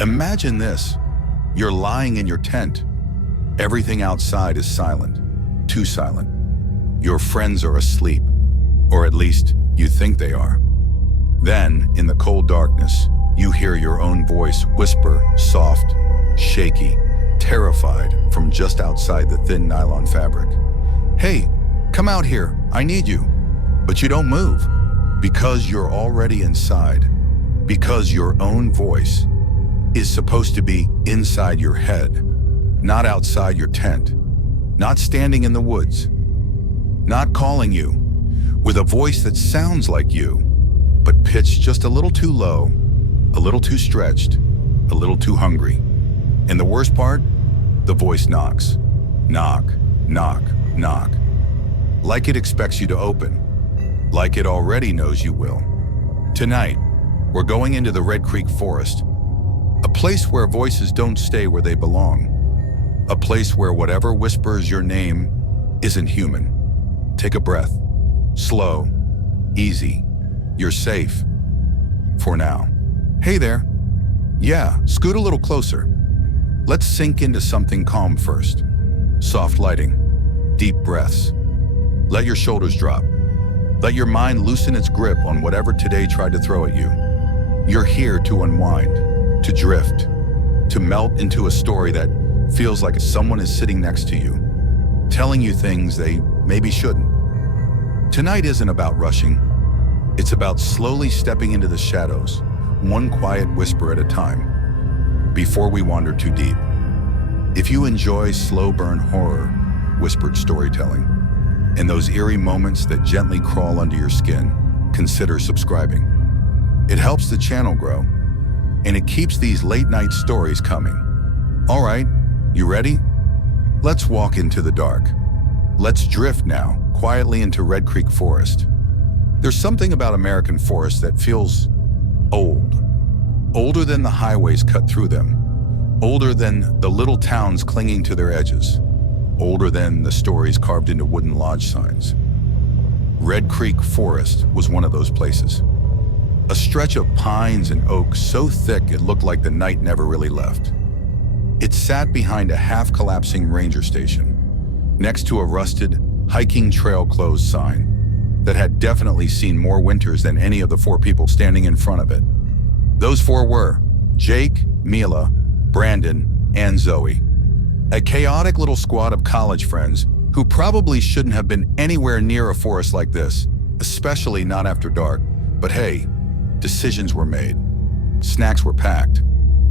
Imagine this. You're lying in your tent. Everything outside is silent, too silent. Your friends are asleep, or at least you think they are. Then, in the cold darkness, you hear your own voice whisper, soft, shaky, terrified from just outside the thin nylon fabric. "Hey, come out here, I need you." But you don't move, because you're already inside, because your own voice is supposed to be inside your head, not outside your tent, not standing in the woods, not calling you, with a voice that sounds like you, but pitched just a little too low, a little too stretched, a little too hungry. And the worst part, the voice knocks. Knock, knock, knock. Like it expects you to open, like it already knows you will. Tonight, we're going into the Red Creek Forest, a place where voices don't stay where they belong, a place where whatever whispers your name isn't human. Take a breath, slow, easy. You're safe, for now. Hey there. Yeah, scoot a little closer. Let's sink into something calm first. Soft lighting, deep breaths. Let your shoulders drop. Let your mind loosen its grip on whatever today tried to throw at you. You're here to unwind, to drift, to melt into a story that feels like someone is sitting next to you, telling you things they maybe shouldn't. Tonight isn't about rushing. It's about slowly stepping into the shadows, one quiet whisper at a time, before we wander too deep. If you enjoy slow burn horror, whispered storytelling, and those eerie moments that gently crawl under your skin, consider subscribing. It helps the channel grow, and it keeps these late night stories coming. All right, you ready? Let's walk into the dark. Let's drift now, quietly into Red Creek Forest. There's something about American forests that feels old. Older than the highways cut through them. Older than the little towns clinging to their edges. Older than the stories carved into wooden lodge signs. Red Creek Forest was one of those places. A stretch of pines and oaks so thick it looked like the night never really left. It sat behind a half-collapsing ranger station, next to a rusted, hiking trail closed sign that had definitely seen more winters than any of the four people standing in front of it. Those four were Jake, Mila, Brandon, and Zoe. A chaotic little squad of college friends who probably shouldn't have been anywhere near a forest like this, especially not after dark. But hey, decisions were made, snacks were packed,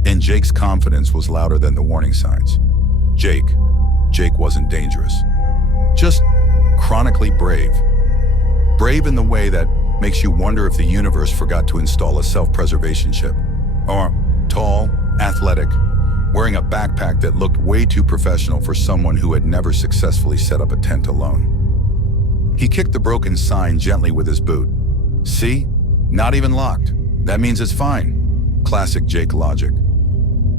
and Jake's confidence was louder than the warning signs. Jake wasn't dangerous, just chronically brave. Brave in the way that makes you wonder if the universe forgot to install a self-preservation chip. Or tall, athletic, wearing a backpack that looked way too professional for someone who had never successfully set up a tent alone. He kicked the broken sign gently with his boot. See? Not even locked. That means it's fine. Classic Jake logic.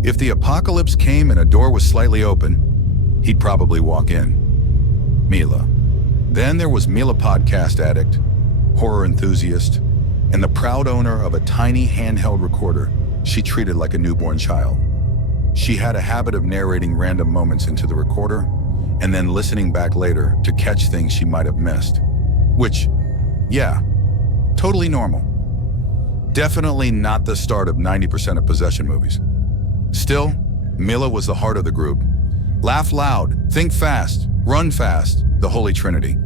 If the apocalypse came and a door was slightly open, he'd probably walk in. Mila. Then there was Mila, podcast addict, horror enthusiast, and the proud owner of a tiny handheld recorder she treated like a newborn child. She had a habit of narrating random moments into the recorder and then listening back later to catch things she might have missed. Which, yeah, totally normal. Definitely not the start of 90% of possession movies. Still, Mila was the heart of the group. Laugh loud, think fast, run fast, the Holy Trinity.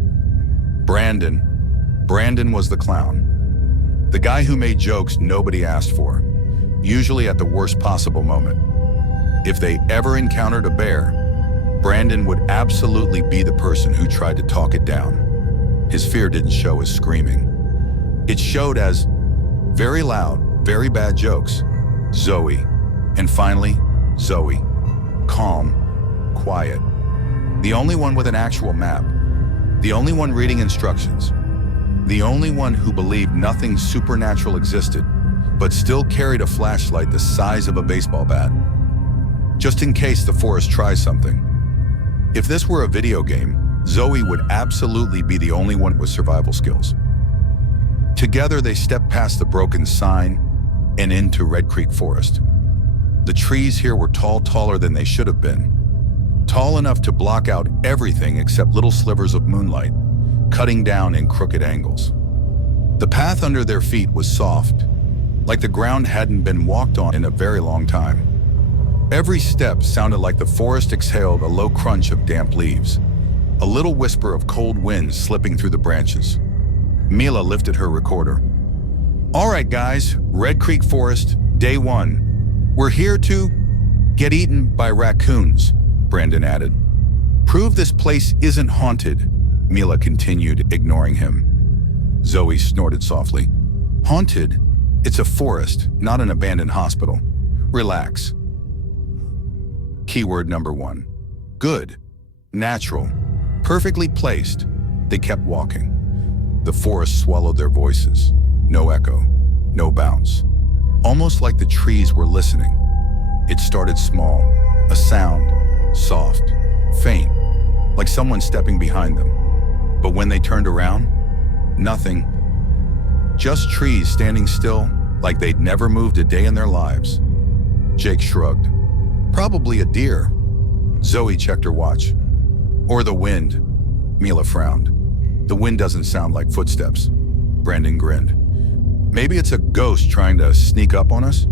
Brandon was the clown. The guy who made jokes nobody asked for, usually at the worst possible moment. If they ever encountered a bear, Brandon would absolutely be the person who tried to talk it down. His fear didn't show as screaming. It showed as very loud, very bad jokes. Zoe. And finally, Zoe. Calm, quiet. The only one with an actual map. The only one reading instructions. The only one who believed nothing supernatural existed, but still carried a flashlight the size of a baseball bat. Just in case the forest tries something. If this were a video game, Zoe would absolutely be the only one with survival skills. Together they stepped past the broken sign and into Red Creek Forest. The trees here were taller than they should have been. Tall enough to block out everything except little slivers of moonlight, cutting down in crooked angles. The path under their feet was soft, like the ground hadn't been walked on in a very long time. Every step sounded like the forest exhaled a low crunch of damp leaves, a little whisper of cold wind slipping through the branches. Mila lifted her recorder. "All right, guys, Red Creek Forest, day 1. We're here to get eaten by raccoons," Brandon added. "Prove this place isn't haunted," Mila continued, ignoring him. Zoe snorted softly. "Haunted? It's a forest, not an abandoned hospital. Relax." Keyword number 1. Good. Natural. Perfectly placed. They kept walking. The forest swallowed their voices. No echo. No bounce. Almost like the trees were listening. It started small. A sound. Soft. Faint. Like someone stepping behind them. But when they turned around, nothing. Just trees standing still, like they'd never moved a day in their lives. Jake shrugged. "Probably a deer." Zoe checked her watch. "Or the wind." Mila frowned. "The wind doesn't sound like footsteps." Brandon grinned. "Maybe it's a ghost trying to sneak up on us?"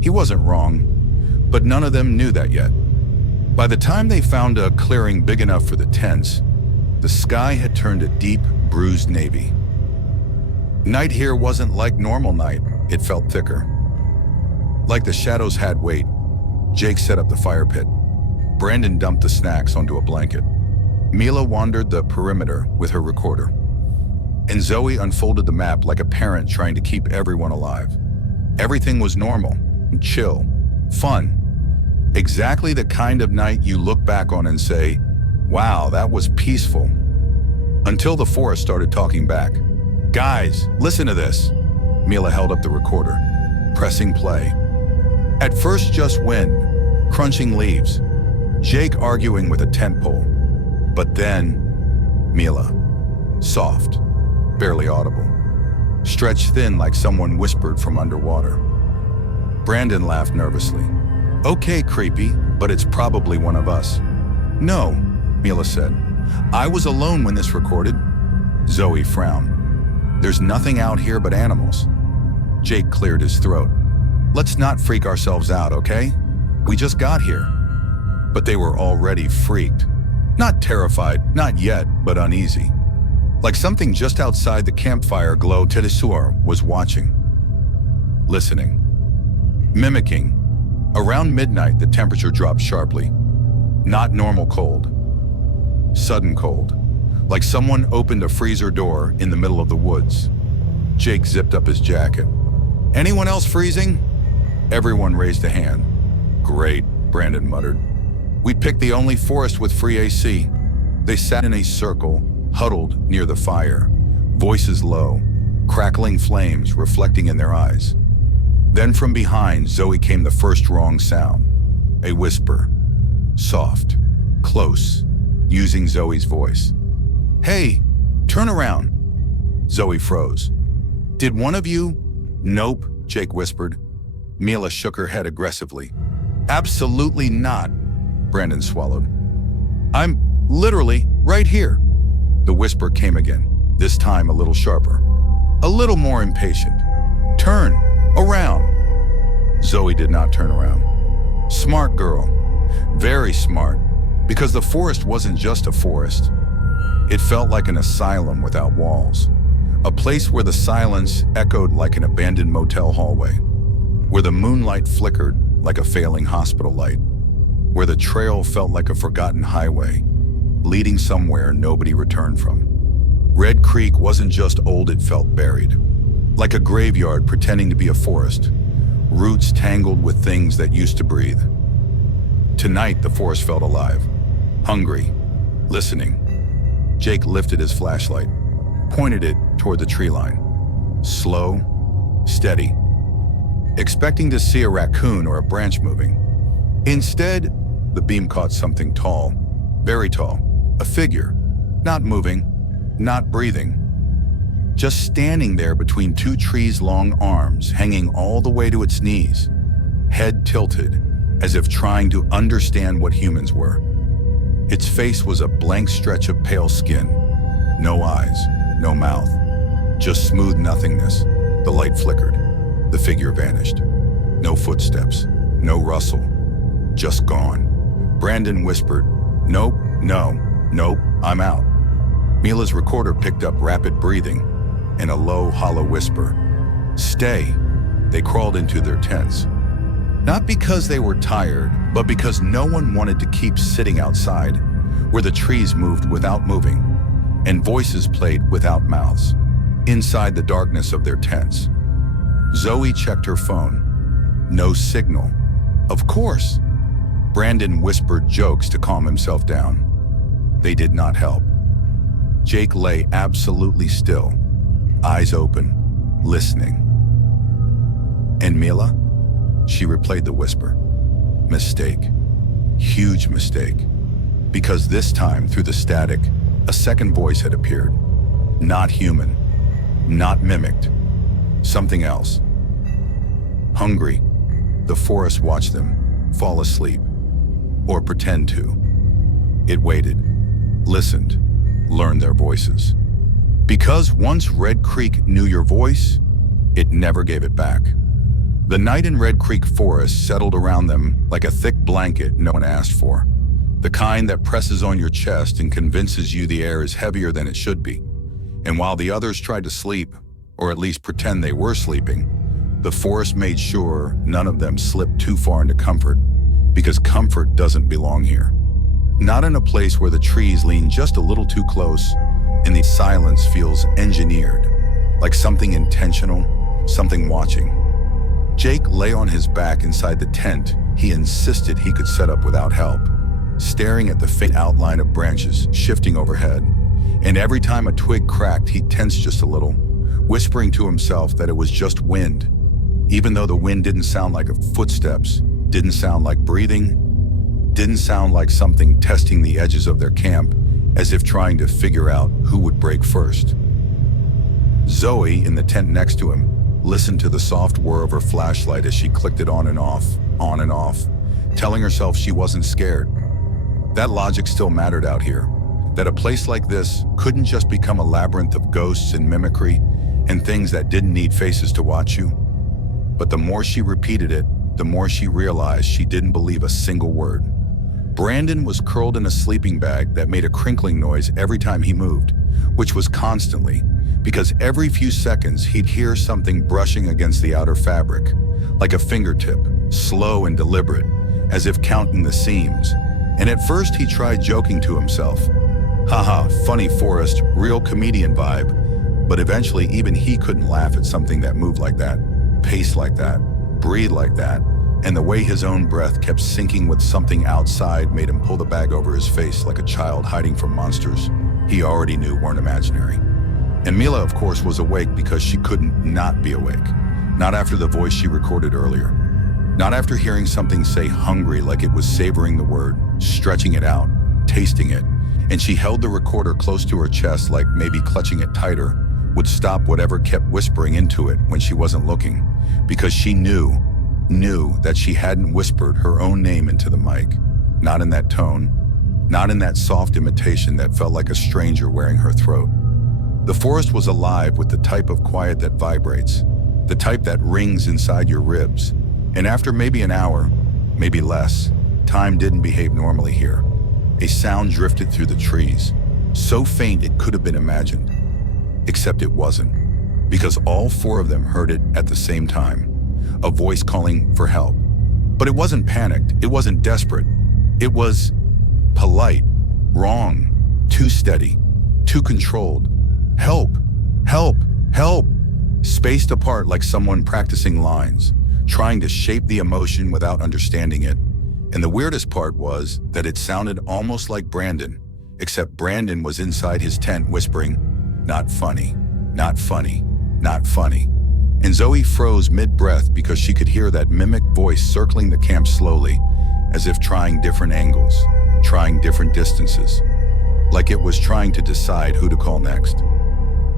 He wasn't wrong, but none of them knew that yet. By the time they found a clearing big enough for the tents, the sky had turned a deep, bruised navy. Night here wasn't like normal night. It felt thicker. Like the shadows had weight. Jake set up the fire pit. Brandon dumped the snacks onto a blanket. Mila wandered the perimeter with her recorder. And Zoe unfolded the map like a parent trying to keep everyone alive. Everything was normal, chill, fun. Exactly the kind of night you look back on and say, "Wow, that was peaceful." Until the forest started talking back. "Guys, listen to this." Mila held up the recorder, pressing play. At first just wind, crunching leaves, Jake arguing with a tent pole. But then, Mila, soft, barely audible, stretched thin like someone whispered from underwater. Brandon laughed nervously. "Okay, creepy, but it's probably one of us." "No," Mila said. "I was alone when this recorded." Zoe frowned. "There's nothing out here but animals." Jake cleared his throat. "Let's not freak ourselves out, okay? We just got here." But they were already freaked. Not terrified, not yet, but uneasy. Like something just outside the campfire glow Tedesur was watching. Listening. Mimicking. Around midnight, the temperature dropped sharply. Not normal cold. Sudden cold. Like someone opened a freezer door in the middle of the woods. Jake zipped up his jacket. "Anyone else freezing?" Everyone raised a hand. "Great," Brandon muttered. "We picked the only forest with free AC." They sat in a circle, huddled near the fire, voices low, crackling flames reflecting in their eyes. Then from behind, Zoe came the first wrong sound. A whisper. Soft. Close. Using Zoe's voice. "Hey, turn around." Zoe froze. "Did one of you?" "Nope," Jake whispered. Mila shook her head aggressively. "Absolutely not." Brandon swallowed. "I'm literally right here." The whisper came again, this time a little sharper. A little more impatient. "Turn around." Zoe did not turn around. Smart girl. Very smart. Because the forest wasn't just a forest. It felt like an asylum without walls. A place where the silence echoed like an abandoned motel hallway. Where the moonlight flickered like a failing hospital light. Where the trail felt like a forgotten highway, leading somewhere nobody returned from. Red Creek wasn't just old, it felt buried. Like a graveyard pretending to be a forest. Roots tangled with things that used to breathe. Tonight, the forest felt alive. Hungry. Listening. Jake lifted his flashlight, pointed it toward the tree line. Slow, steady. Expecting to see a raccoon or a branch moving. Instead, the beam caught something tall, very tall, a figure, not moving, not breathing, just standing there between two trees' long arms, hanging all the way to its knees, head tilted, as if trying to understand what humans were. Its face was a blank stretch of pale skin. No eyes, no mouth, just smooth nothingness. The light flickered. The figure vanished. No footsteps, no rustle, just gone. Brandon whispered, "Nope, no, nope, I'm out." Mila's recorder picked up rapid breathing and a low, hollow whisper. "Stay." They crawled into their tents. Not because they were tired, but because no one wanted to keep sitting outside, where the trees moved without moving, and voices played without mouths, inside the darkness of their tents. Zoe checked her phone. No signal. Of course. Brandon whispered jokes to calm himself down. They did not help. Jake lay absolutely still, eyes open, listening. "And Mila?" She replayed the whisper. Mistake. Huge mistake. Because this time, through the static, a second voice had appeared. Not human. Not mimicked. Something else. Hungry. The forest watched them fall asleep. Or pretend to. It waited. Listened. Learned their voices. Because once Red Creek knew your voice, it never gave it back. The night in Red Creek Forest settled around them like a thick blanket no one asked for. The kind that presses on your chest and convinces you the air is heavier than it should be. And while the others tried to sleep, or at least pretend they were sleeping, the forest made sure none of them slipped too far into comfort, because comfort doesn't belong here. Not in a place where the trees lean just a little too close and the silence feels engineered, like something intentional, something watching. Jake lay on his back inside the tent he insisted he could set up without help, staring at the faint outline of branches shifting overhead. And every time a twig cracked, he tensed just a little, whispering to himself that it was just wind, even though the wind didn't sound like footsteps, didn't sound like breathing, didn't sound like something testing the edges of their camp, as if trying to figure out who would break first. Zoe, in the tent next to him, listened to the soft whir of her flashlight as she clicked it on and off, telling herself she wasn't scared. That logic still mattered out here, that a place like this couldn't just become a labyrinth of ghosts and mimicry and things that didn't need faces to watch you. But the more she repeated it, the more she realized she didn't believe a single word. Brandon was curled in a sleeping bag that made a crinkling noise every time he moved, which was constantly, because every few seconds he'd hear something brushing against the outer fabric, like a fingertip, slow and deliberate, as if counting the seams. And at first he tried joking to himself, "Haha, funny forest, real comedian vibe." But eventually even he couldn't laugh at something that moved like that, paced like that, breathed like that, and the way his own breath kept syncing with something outside made him pull the bag over his face like a child hiding from monsters he already knew weren't imaginary. And Mila, of course, was awake because she couldn't not be awake. Not after the voice she recorded earlier. Not after hearing something say hungry like it was savoring the word, stretching it out, tasting it. And she held the recorder close to her chest like maybe clutching it tighter would stop whatever kept whispering into it when she wasn't looking. Because she knew that she hadn't whispered her own name into the mic. Not in that tone. Not in that soft imitation that felt like a stranger wearing her throat. The forest was alive with the type of quiet that vibrates, the type that rings inside your ribs. And after maybe an hour, maybe less, time didn't behave normally here. A sound drifted through the trees, so faint it could have been imagined. Except it wasn't, because all four of them heard it at the same time, a voice calling for help. But it wasn't panicked, it wasn't desperate. It was polite, wrong, too steady, too controlled. Help, help, help, spaced apart like someone practicing lines, trying to shape the emotion without understanding it. And the weirdest part was that it sounded almost like Brandon, except Brandon was inside his tent whispering, "Not funny, not funny, not funny." And Zoe froze mid-breath because she could hear that mimic voice circling the camp slowly, as if trying different angles, trying different distances, like it was trying to decide who to call next.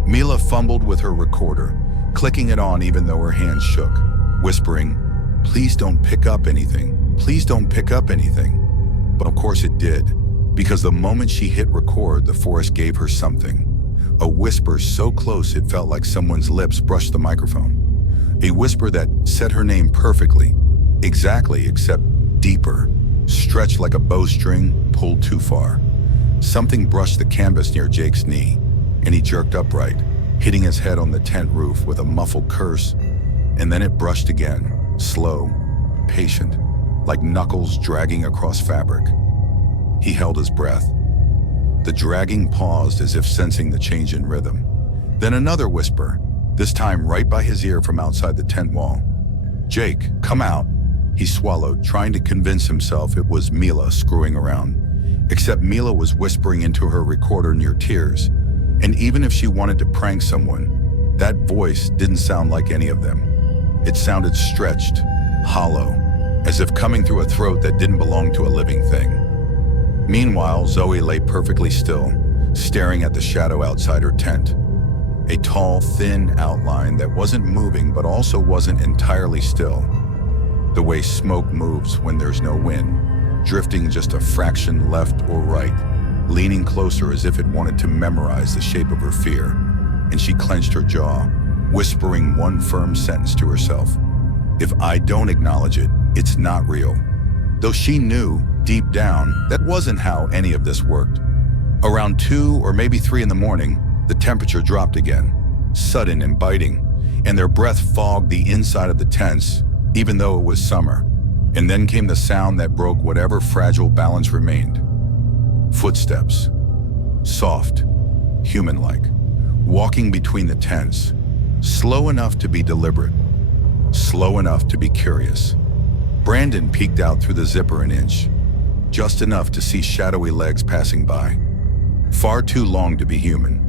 Mila fumbled with her recorder, clicking it on even though her hands shook, whispering, "Please don't pick up anything. Please don't pick up anything." But of course it did, because the moment she hit record, the forest gave her something. A whisper so close it felt like someone's lips brushed the microphone. A whisper that said her name perfectly, exactly, except deeper, stretched like a bowstring pulled too far. Something brushed the canvas near Jake's knee, and he jerked upright, hitting his head on the tent roof with a muffled curse. And then it brushed again, slow, patient, like knuckles dragging across fabric. He held his breath. The dragging paused as if sensing the change in rhythm. Then another whisper, this time right by his ear from outside the tent wall. "Jake, come out." He swallowed, trying to convince himself it was Mila screwing around. Except Mila was whispering into her recorder near tears. And even if she wanted to prank someone, that voice didn't sound like any of them. It sounded stretched, hollow, as if coming through a throat that didn't belong to a living thing. Meanwhile, Zoe lay perfectly still, staring at the shadow outside her tent. A tall, thin outline that wasn't moving but also wasn't entirely still. The way smoke moves when there's no wind, drifting just a fraction left or right, leaning closer as if it wanted to memorize the shape of her fear. And she clenched her jaw, whispering one firm sentence to herself. "If I don't acknowledge it, it's not real." Though she knew, deep down, that wasn't how any of this worked. Around 2 or maybe 3 in the morning, the temperature dropped again, sudden and biting, and their breath fogged the inside of the tents, even though it was summer. And then came the sound that broke whatever fragile balance remained. Footsteps. Soft, human-like, walking between the tents, slow enough to be deliberate, slow enough to be curious. Brandon peeked out through the zipper an inch, just enough to see shadowy legs passing by. Far too long to be human.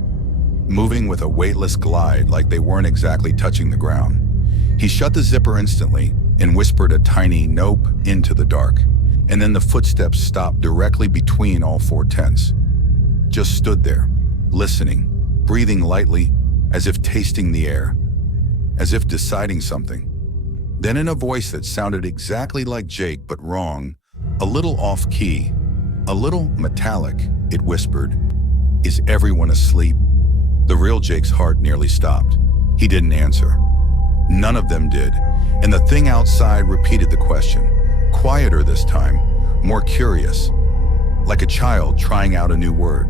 Moving with a weightless glide like they weren't exactly touching the ground. He shut the zipper instantly and whispered a tiny nope into the dark. And then the footsteps stopped directly between all 4 tents. Just stood there, listening, breathing lightly, as if tasting the air, as if deciding something. Then in a voice that sounded exactly like Jake but wrong, a little off-key, a little metallic, it whispered, "Is everyone asleep?" The real Jake's heart nearly stopped. He didn't answer. None of them did, and the thing outside repeated the question, quieter this time, more curious, like a child trying out a new word.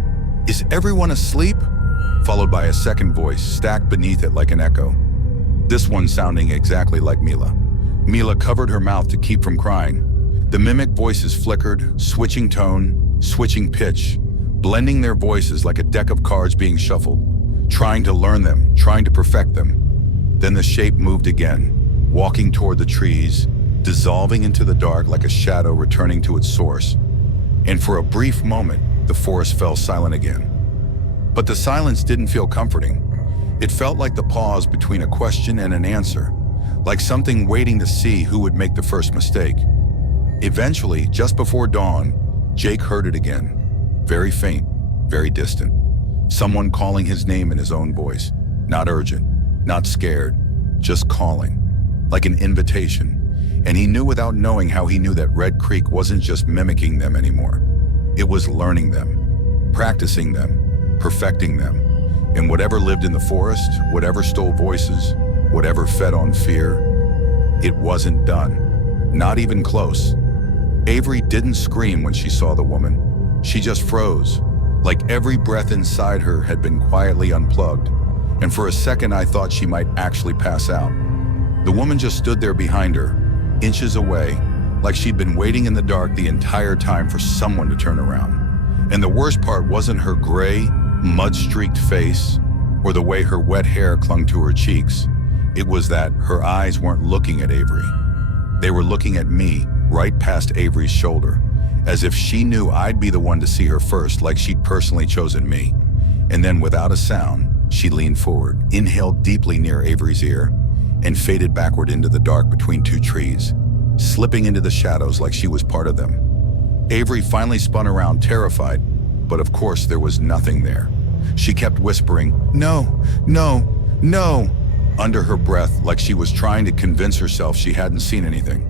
"Is everyone asleep?" Followed by a second voice stacked beneath it like an echo. This one sounding exactly like Mila. Mila covered her mouth to keep from crying. The mimic voices flickered, switching tone, switching pitch, blending their voices like a deck of cards being shuffled, trying to learn them, trying to perfect them. Then the shape moved again, walking toward the trees, dissolving into the dark like a shadow returning to its source. And for a brief moment, the forest fell silent again. But the silence didn't feel comforting. It felt like the pause between a question and an answer, like something waiting to see who would make the first mistake. Eventually, just before dawn, Jake heard it again, very faint, very distant. Someone calling his name in his own voice, not urgent, not scared, just calling, like an invitation. And he knew without knowing how he knew that Red Creek wasn't just mimicking them anymore. It was learning them, practicing them, perfecting them. And whatever lived in the forest, whatever stole voices, whatever fed on fear, it wasn't done. Not even close. Avery didn't scream when she saw the woman. She just froze, like every breath inside her had been quietly unplugged. And for a second I thought she might actually pass out. The woman just stood there behind her, inches away, like she'd been waiting in the dark the entire time for someone to turn around. And the worst part wasn't her gray, mud-streaked face or the way her wet hair clung to her cheeks. It was that her eyes weren't looking at Avery. They were looking at me, right past Avery's shoulder, as if she knew I'd be the one to see her first, like she'd personally chosen me. And then without a sound, she leaned forward, inhaled deeply near Avery's ear, and faded backward into the dark between 2 trees, slipping into the shadows like she was part of them. Avery finally spun around, terrified, but of course there was nothing there. She kept whispering, "No, no, no," under her breath like she was trying to convince herself she hadn't seen anything.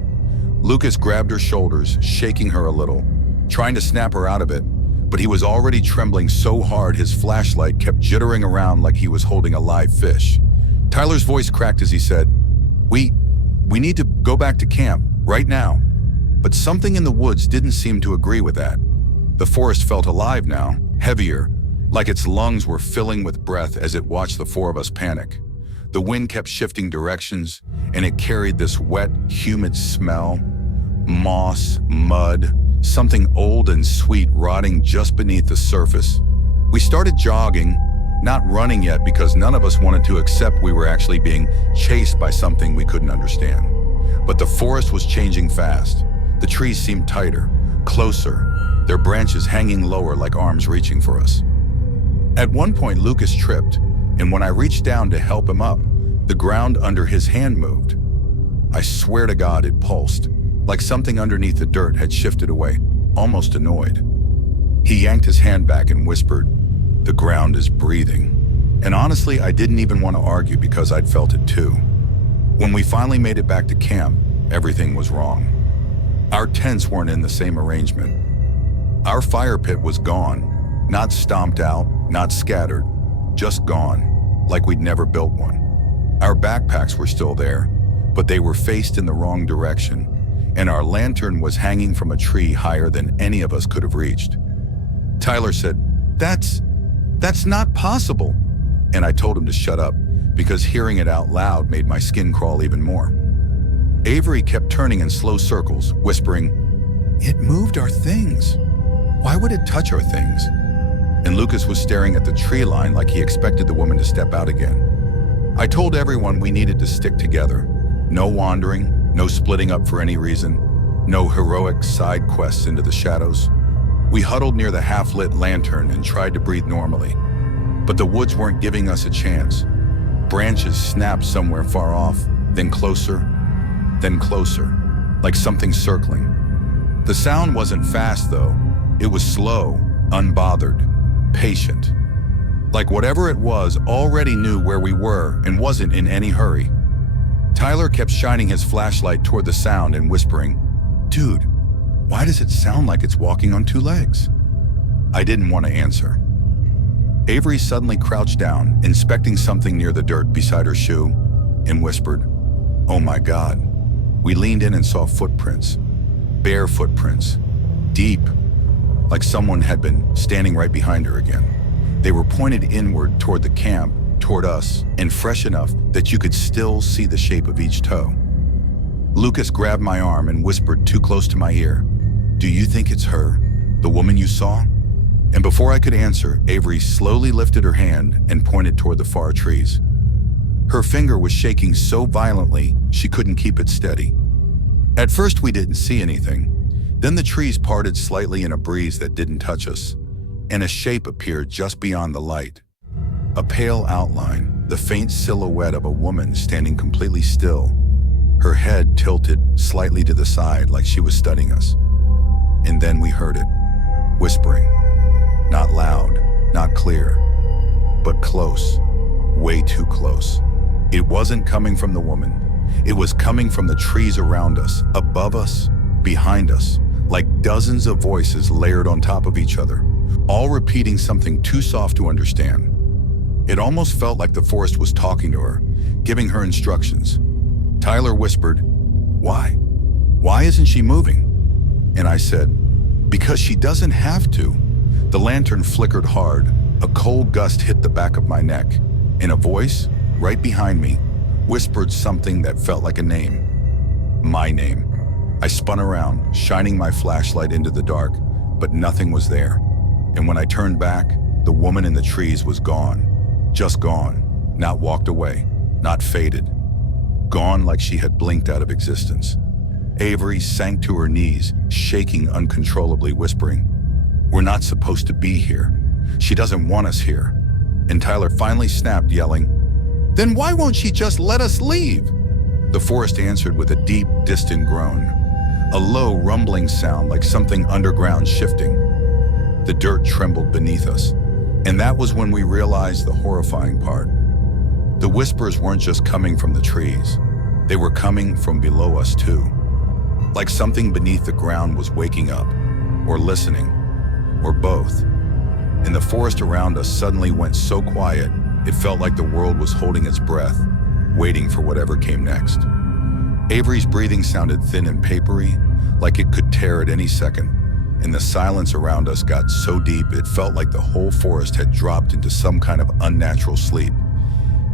Lucas grabbed her shoulders, shaking her a little, trying to snap her out of it, but he was already trembling so hard his flashlight kept jittering around like he was holding a live fish. Tyler's voice cracked as he said, We need to go back to camp, right now." But something in the woods didn't seem to agree with that. The forest felt alive now, heavier, like its lungs were filling with breath as it watched the four of us panic. The wind kept shifting directions, and it carried this wet, humid smell. Moss, mud, something old and sweet rotting just beneath the surface. We started jogging, not running yet because none of us wanted to accept we were actually being chased by something we couldn't understand. But the forest was changing fast. The trees seemed tighter, closer, their branches hanging lower like arms reaching for us. At one point, Lucas tripped, and when I reached down to help him up, the ground under his hand moved. I swear to God it pulsed, like something underneath the dirt had shifted away, almost annoyed. He yanked his hand back and whispered, "The ground is breathing." And honestly, I didn't even want to argue because I'd felt it too. When we finally made it back to camp, everything was wrong. Our tents weren't in the same arrangement. Our fire pit was gone, not stomped out, not scattered, just gone, like we'd never built one. Our backpacks were still there, but they were faced in the wrong direction, and our lantern was hanging from a tree higher than any of us could have reached. Tyler said, That's not possible." And I told him to shut up, because hearing it out loud made my skin crawl even more. Avery kept turning in slow circles, whispering, "It moved our things. Why would it touch our things?" And Lucas was staring at the tree line like he expected the woman to step out again. I told everyone we needed to stick together. No wandering, no splitting up for any reason, no heroic side quests into the shadows. We huddled near the half-lit lantern and tried to breathe normally. But the woods weren't giving us a chance. Branches snapped somewhere far off, then closer, like something circling. The sound wasn't fast though. It was slow, unbothered, patient. Like whatever it was already knew where we were and wasn't in any hurry. Tyler kept shining his flashlight toward the sound and whispering, "Dude, why does it sound like it's walking on two legs?" I didn't want to answer. Avery suddenly crouched down, inspecting something near the dirt beside her shoe, and whispered, "Oh my God." We leaned in and saw footprints, bare footprints, deep, like someone had been standing right behind her again. They were pointed inward toward the camp, toward us, and fresh enough that you could still see the shape of each toe. Lucas grabbed my arm and whispered too close to my ear, "Do you think it's her, the woman you saw?" And before I could answer, Avery slowly lifted her hand and pointed toward the far trees. Her finger was shaking so violently she couldn't keep it steady. At first we didn't see anything. Then the trees parted slightly in a breeze that didn't touch us, and a shape appeared just beyond the light. A pale outline, the faint silhouette of a woman standing completely still, her head tilted slightly to the side like she was studying us. And then we heard it, whispering. Not loud, not clear, but close, way too close. It wasn't coming from the woman. It was coming from the trees around us, above us, behind us, like dozens of voices layered on top of each other, all repeating something too soft to understand. It almost felt like the forest was talking to her, giving her instructions. Tyler whispered, "Why? Why isn't she moving?" And I said, "Because she doesn't have to." The lantern flickered hard. A cold gust hit the back of my neck, and a voice, right behind me, whispered something that felt like a name. My name. I spun around, shining my flashlight into the dark, but nothing was there. And when I turned back, the woman in the trees was gone. Just gone. Not walked away. Not faded. Gone like she had blinked out of existence. Avery sank to her knees, shaking uncontrollably, whispering, "We're not supposed to be here. She doesn't want us here." And Tyler finally snapped, yelling, "Then why won't she just let us leave?" The forest answered with a deep, distant groan, a low, rumbling sound like something underground shifting. The dirt trembled beneath us, and that was when we realized the horrifying part. The whispers weren't just coming from the trees. They were coming from below us too. Like something beneath the ground was waking up, or listening, or both. And the forest around us suddenly went so quiet, it felt like the world was holding its breath, waiting for whatever came next. Avery's breathing sounded thin and papery, like it could tear at any second, and the silence around us got so deep it felt like the whole forest had dropped into some kind of unnatural sleep.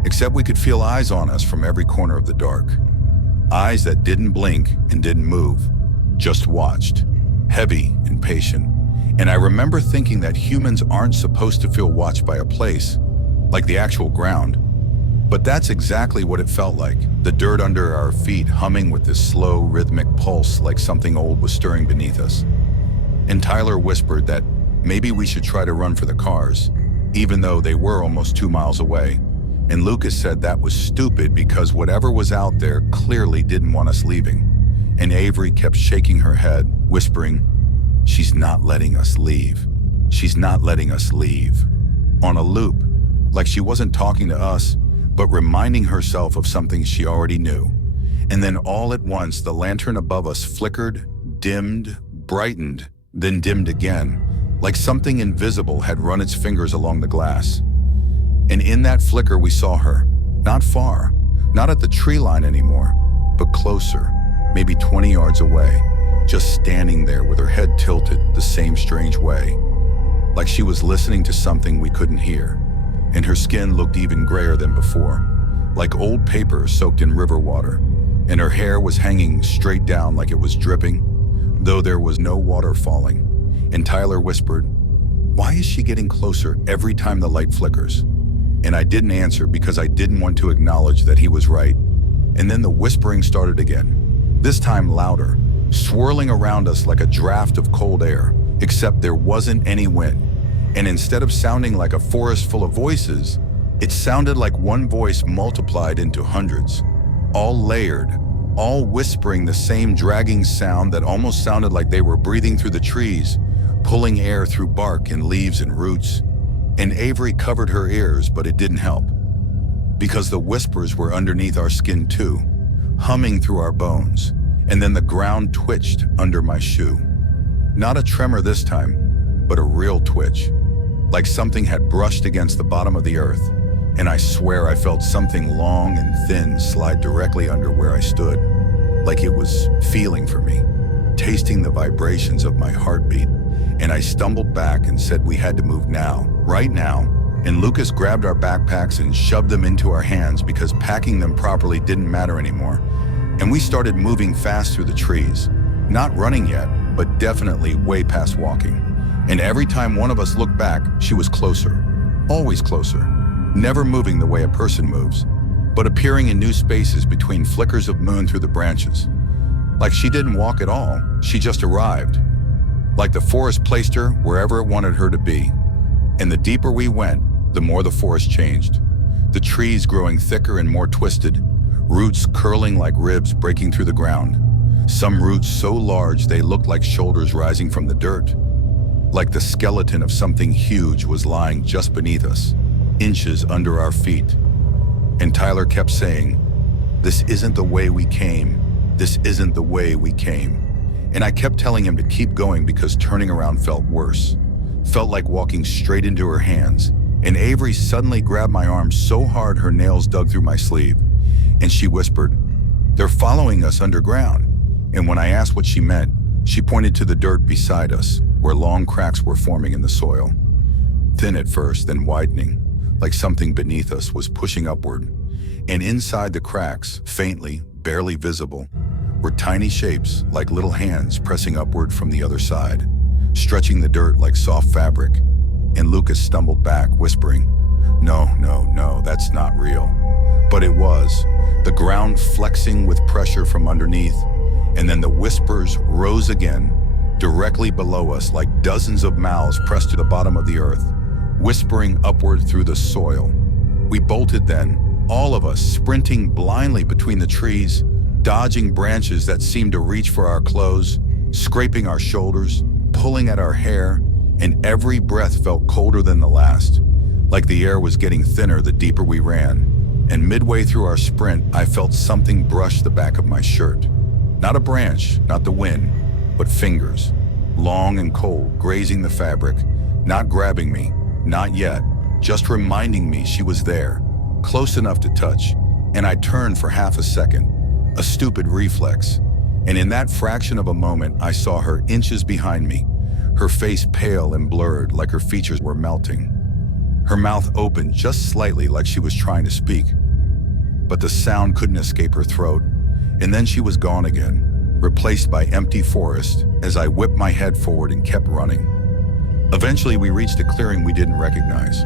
Except we could feel eyes on us from every corner of the dark. Eyes that didn't blink and didn't move, just watched, heavy and patient. And I remember thinking that humans aren't supposed to feel watched by a place, like the actual ground. But that's exactly what it felt like, the dirt under our feet humming with this slow, rhythmic pulse like something old was stirring beneath us. And Tyler whispered that maybe we should try to run for the cars, even though they were almost 2 miles away. And Lucas said that was stupid because whatever was out there clearly didn't want us leaving. And Avery kept shaking her head, whispering, "She's not letting us leave. She's not letting us leave." On a loop, like she wasn't talking to us, but reminding herself of something she already knew. And then all at once, the lantern above us flickered, dimmed, brightened, then dimmed again, like something invisible had run its fingers along the glass. And in that flicker, we saw her, not far, not at the tree line anymore, but closer, maybe 20 yards away, just standing there with her head tilted the same strange way, like she was listening to something we couldn't hear. And her skin looked even grayer than before, like old paper soaked in river water, and her hair was hanging straight down like it was dripping, though there was no water falling. And Tyler whispered, "Why is she getting closer every time the light flickers?" And I didn't answer because I didn't want to acknowledge that he was right. And then the whispering started again, this time louder, swirling around us like a draft of cold air, except there wasn't any wind. And instead of sounding like a forest full of voices, it sounded like one voice multiplied into hundreds, all layered, all whispering the same dragging sound that almost sounded like they were breathing through the trees, pulling air through bark and leaves and roots. And Avery covered her ears, but it didn't help, because the whispers were underneath our skin too, humming through our bones. And then the ground twitched under my shoe. Not a tremor this time, but a real twitch, like something had brushed against the bottom of the earth. And I swear I felt something long and thin slide directly under where I stood, like it was feeling for me, tasting the vibrations of my heartbeat. And I stumbled back and said we had to move now, right now. And Lucas grabbed our backpacks and shoved them into our hands because packing them properly didn't matter anymore. And we started moving fast through the trees, not running yet, but definitely way past walking. And every time one of us looked back, she was closer, always closer, never moving the way a person moves, but appearing in new spaces between flickers of moon through the branches. Like she didn't walk at all, she just arrived. Like the forest placed her wherever it wanted her to be. And the deeper we went, the more the forest changed. The trees growing thicker and more twisted, roots curling like ribs breaking through the ground. Some roots so large they looked like shoulders rising from the dirt. Like the skeleton of something huge was lying just beneath us, inches under our feet. And Tyler kept saying, "This isn't the way we came. This isn't the way we came." And I kept telling him to keep going because turning around felt worse. Felt like walking straight into her hands. And Avery suddenly grabbed my arm so hard her nails dug through my sleeve. And she whispered, "They're following us underground." And when I asked what she meant, she pointed to the dirt beside us, where long cracks were forming in the soil. Thin at first, then widening, like something beneath us was pushing upward. And inside the cracks, faintly, barely visible, were tiny shapes like little hands pressing upward from the other side, stretching the dirt like soft fabric. And Lucas stumbled back, whispering, "No, no, no, that's not real." But it was, the ground flexing with pressure from underneath. And then the whispers rose again, directly below us like dozens of mouths pressed to the bottom of the earth, whispering upward through the soil. We bolted then, all of us sprinting blindly between the trees, dodging branches that seemed to reach for our clothes, scraping our shoulders, pulling at our hair, and every breath felt colder than the last, like the air was getting thinner the deeper we ran. and midway through our sprint, I felt something brush the back of my shirt. Not a branch, not the wind, but fingers, long and cold, grazing the fabric, not grabbing me, not yet, just reminding me she was there, close enough to touch, and I turned for half a second, a stupid reflex. And in that fraction of a moment, I saw her inches behind me, her face pale and blurred like her features were melting. Her mouth opened just slightly like she was trying to speak, but the sound couldn't escape her throat, and then she was gone again, replaced by empty forest as I whipped my head forward and kept running. Eventually, we reached a clearing we didn't recognize,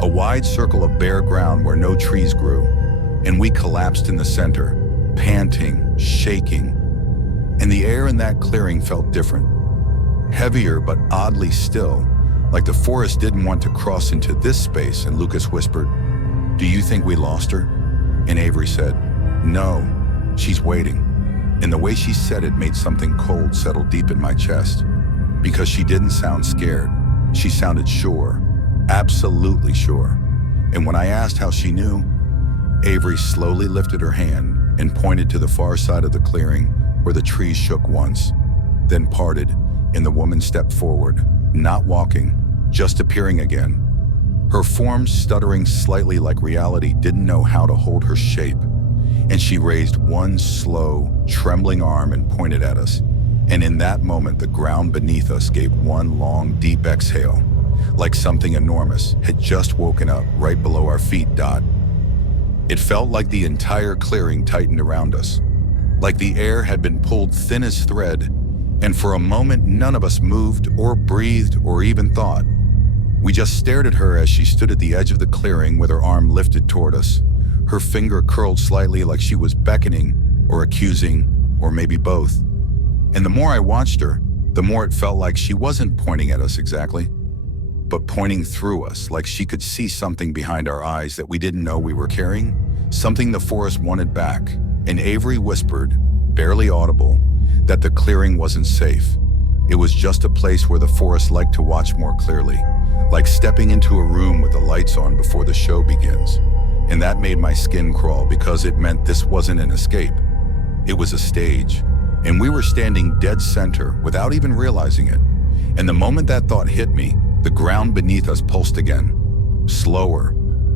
a wide circle of bare ground where no trees grew, and we collapsed in the center, panting, shaking, and the air in that clearing felt different, heavier but oddly still, like the forest didn't want to cross into this space. And Lucas whispered, "Do you think we lost her?" And Avery said, "No, she's waiting." And the way she said it made something cold settle deep in my chest, because she didn't sound scared. She sounded sure, absolutely sure. And when I asked how she knew, Avery slowly lifted her hand and pointed to the far side of the clearing where the trees shook once, then parted, and the woman stepped forward, not walking, just appearing again. Her form stuttering slightly like reality didn't know how to hold her shape, and she raised one slow, trembling arm and pointed at us. And in that moment, the ground beneath us gave one long, deep exhale, like something enormous had just woken up right below our feet. It felt like the entire clearing tightened around us, like the air had been pulled thin as thread, and for a moment none of us moved or breathed or even thought. We just stared at her as she stood at the edge of the clearing with her arm lifted toward us, her finger curled slightly like she was beckoning or accusing, or maybe both. And the more I watched her, the more it felt like she wasn't pointing at us exactly, but pointing through us, like she could see something behind our eyes that we didn't know we were carrying, something the forest wanted back. And Avery whispered, barely audible, that the clearing wasn't safe. It was just a place where the forest liked to watch more clearly, like stepping into a room with the lights on before the show begins. And that made my skin crawl, because it meant this wasn't an escape. It was a stage, and we were standing dead center without even realizing it. And the moment that thought hit me, the ground beneath us pulsed again, slower,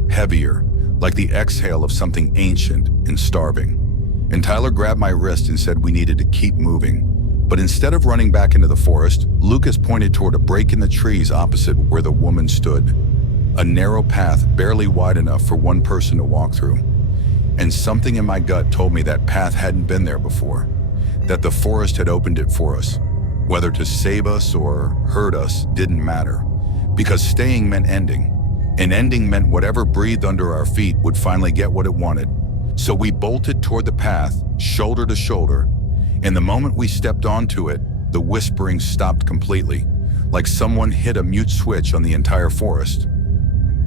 heavier, like the exhale of something ancient and starving. And Tyler grabbed my wrist and said we needed to keep moving. But instead of running back into the forest, Lucas pointed toward a break in the trees opposite where the woman stood. A narrow path barely wide enough for one person to walk through. And something in my gut told me that path hadn't been there before, that the forest had opened it for us. Whether to save us or hurt us didn't matter, because staying meant ending, and ending meant whatever breathed under our feet would finally get what it wanted. So we bolted toward the path, shoulder to shoulder, and the moment we stepped onto it, the whispering stopped completely, like someone hit a mute switch on the entire forest.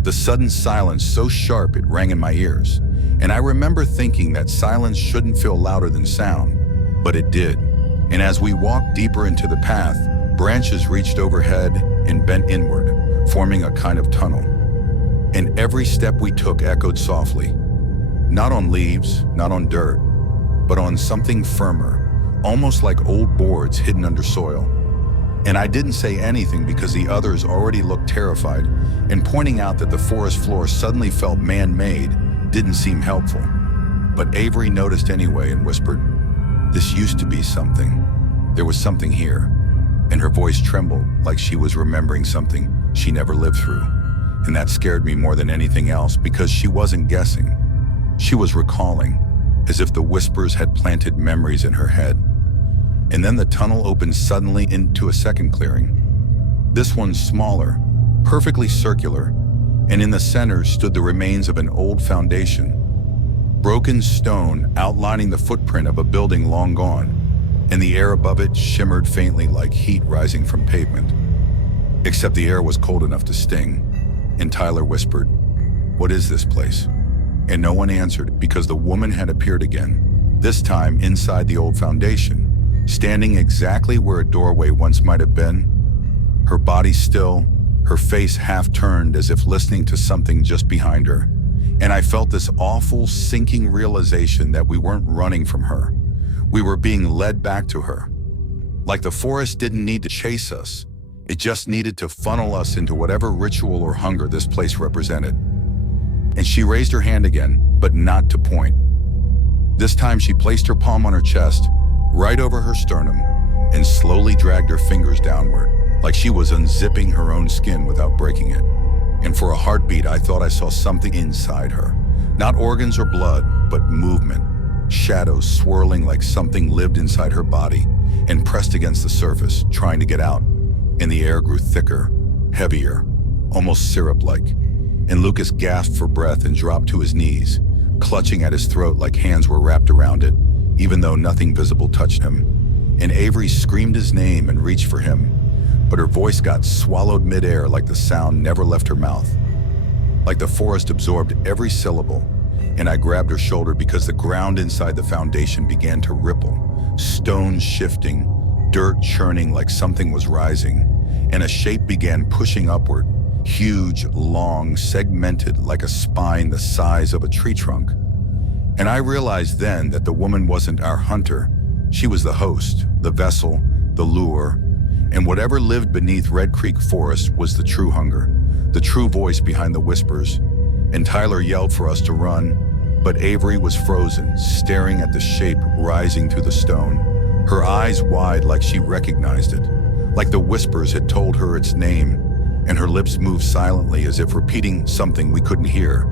The sudden silence so sharp it rang in my ears, and I remember thinking that silence shouldn't feel louder than sound, but it did. And as we walked deeper into the path, branches reached overhead and bent inward, forming a kind of tunnel. And every step we took echoed softly, not on leaves, not on dirt, but on something firmer, almost like old boards hidden under soil. And I didn't say anything because the others already looked terrified, and pointing out that the forest floor suddenly felt man-made didn't seem helpful. But Avery noticed anyway and whispered, "This used to be something. There was something here." And her voice trembled like she was remembering something she never lived through. And that scared me more than anything else, because she wasn't guessing. She was recalling, as if the whispers had planted memories in her head. And then the tunnel opened suddenly into a second clearing. This one smaller, perfectly circular, and in the center stood the remains of an old foundation. Broken stone outlining the footprint of a building long gone, and the air above it shimmered faintly like heat rising from pavement. Except the air was cold enough to sting, and Tyler whispered, "What is this place?" And no one answered, because the woman had appeared again, this time inside the old foundation, standing exactly where a doorway once might have been, her body still, her face half turned as if listening to something just behind her. And I felt this awful, sinking realization that we weren't running from her. We were being led back to her. Like the forest didn't need to chase us. It just needed to funnel us into whatever ritual or hunger this place represented. And she raised her hand again, but not to point. This time she placed her palm on her chest, right over her sternum, and slowly dragged her fingers downward, like she was unzipping her own skin without breaking it. And for a heartbeat, I thought I saw something inside her. Not organs or blood, but movement. Shadows swirling like something lived inside her body and pressed against the surface, trying to get out. And the air grew thicker, heavier, almost syrup-like. And Lucas gasped for breath and dropped to his knees, clutching at his throat like hands were wrapped around it, even though nothing visible touched him. And Avery screamed his name and reached for him, but her voice got swallowed midair like the sound never left her mouth. Like the forest absorbed every syllable, and I grabbed her shoulder because the ground inside the foundation began to ripple, stones shifting, dirt churning like something was rising, and a shape began pushing upward, huge, long, segmented like a spine the size of a tree trunk. And I realized then that the woman wasn't our hunter. She was the host, the vessel, the lure, and whatever lived beneath Red Creek Forest was the true hunger, the true voice behind the whispers. And Tyler yelled for us to run, but Avery was frozen, staring at the shape rising through the stone, her eyes wide like she recognized it, like the whispers had told her its name, and her lips moved silently as if repeating something we couldn't hear.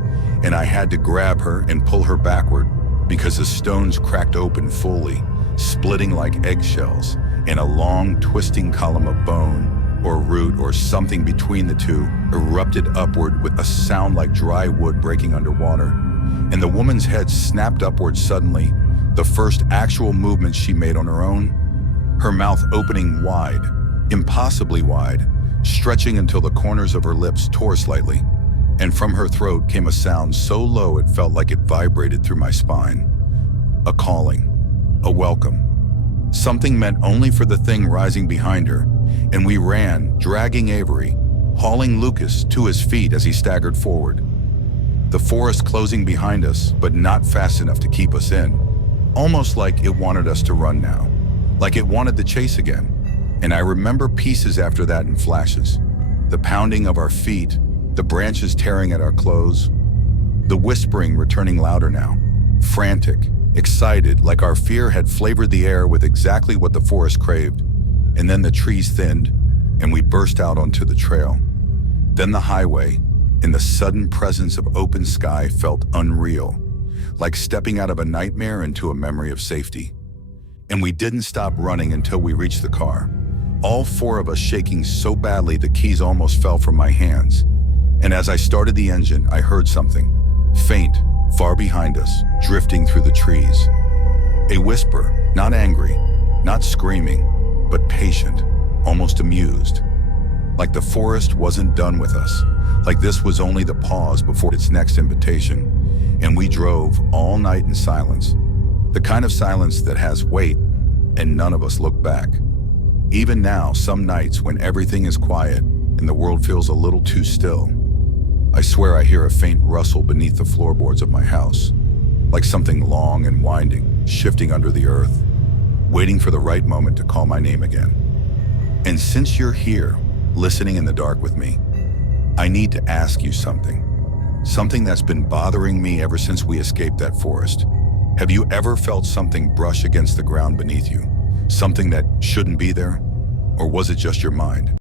And I had to grab her and pull her backward because the stones cracked open fully, splitting like eggshells, and a long, twisting column of bone or root or something between the two erupted upward with a sound like dry wood breaking underwater. And the woman's head snapped upward suddenly, the first actual movement she made on her own, her mouth opening wide, impossibly wide, stretching until the corners of her lips tore slightly. And from her throat came a sound so low it felt like it vibrated through my spine. A calling, a welcome. Something meant only for the thing rising behind her, and we ran, dragging Avery, hauling Lucas to his feet as he staggered forward. The forest closing behind us, but not fast enough to keep us in. Almost like it wanted us to run now, like it wanted the chase again. And I remember pieces after that in flashes. The pounding of our feet, the branches tearing at our clothes, the whispering returning louder now, frantic, excited, like our fear had flavored the air with exactly what the forest craved. And then the trees thinned, and we burst out onto the trail. Then the highway, in the sudden presence of open sky, felt unreal, like stepping out of a nightmare into a memory of safety. And we didn't stop running until we reached the car, all four of us shaking so badly the keys almost fell from my hands. And as I started the engine, I heard something, faint, far behind us, drifting through the trees. A whisper, not angry, not screaming, but patient, almost amused. Like the forest wasn't done with us, like this was only the pause before its next invitation. And we drove all night in silence, the kind of silence that has weight, and none of us looked back. Even now, some nights when everything is quiet and the world feels a little too still, I swear I hear a faint rustle beneath the floorboards of my house, like something long and winding, shifting under the earth, waiting for the right moment to call my name again. And since you're here, listening in the dark with me, I need to ask you something that's been bothering me ever since we escaped that forest. Have you ever felt something brush against the ground beneath you? Something that shouldn't be there? Or was it just your mind?